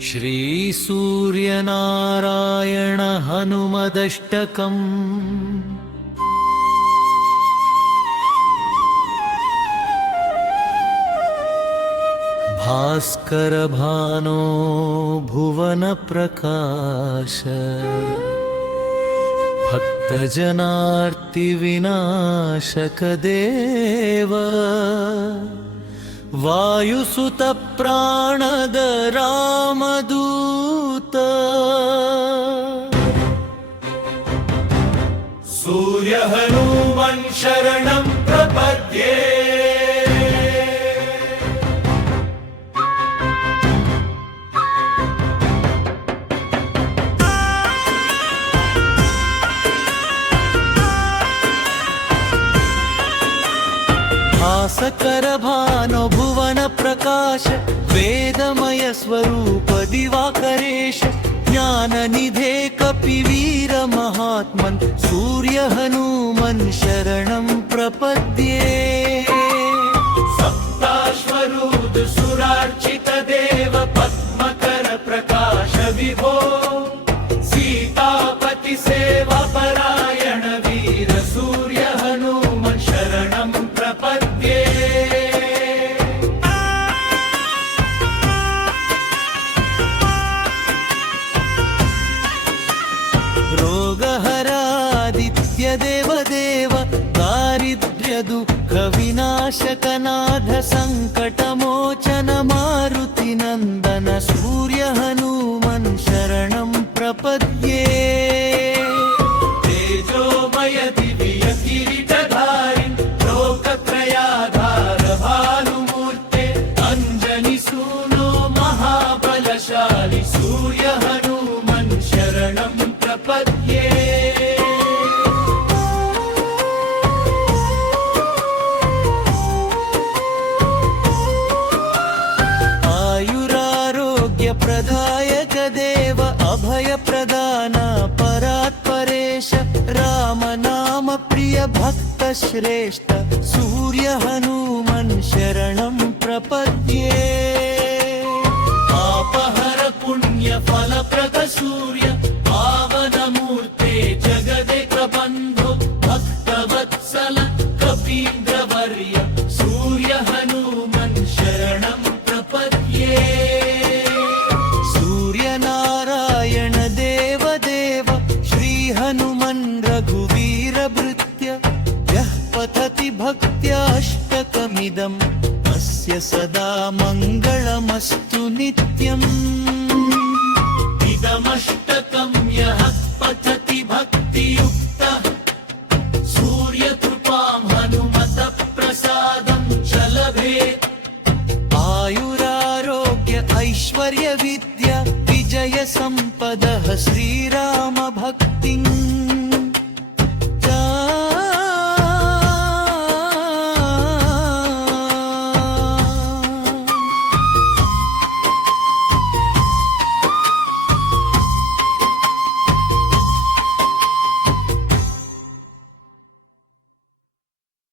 श्रीसूर्यनारायण हनुमदष्टकम्। भास्कर भानो भुवन प्रकाश, भक्तजनार्ति विनाशक देव, वायुसुत प्राणद रामदूत। सूर्य हनुमन् शरणं प्रपद्ये। भास्कर भानो भुवन प्रकाश, वेदमय स्वरूप दिवाकरेश, ज्ञाननिधे कपिवीर महात्मन्, सूर्य हनुमन् शरणं प्रपद्ये। सप्ताश्वरूध सुरार्चित देव, पद्मकर प्रकाश विभो, सीतापति सेवा परायण वीर, सूर्य हनुमन् शरणं प्रपद्ये। रोगहरादित्य देव देव, दारिद्र्य दुःख विनाशकनाथ, संकटमोचन मारुति नंदन, सूर्य हनुमन् शरणं प्रपद्ये। तेजोमय दिव्य किरीटधारि, लोकत्रयाधार भानुमूर्ते, अंजनी सूनो महाबलशाली, सूर्य हनुमन् शरणं प्रपद्ये। आयुरारोग्य प्रदायक देव, अभय प्रदान परात्परेश, राम नाम प्रिय भक्त श्रेष्ठ, सूर्य हनुमन् शरणं प्रपद्ये। पापहर पुण्य फलप्रद सूर्य, पावन मूर्ते जगदेक बन्धो, भक्तवत्सल कपीन्द्र वर्य, सूर्य हनुमन् शरणं प्रपद्ये। सूर्यनारायण देव देव, श्री हनुमन् रघुवीर भृत्य, यः पठति भक्त्याष्टकमिदम्, तस्य सदा मङ्गलमस्तु नित्यम्। इदमष्ट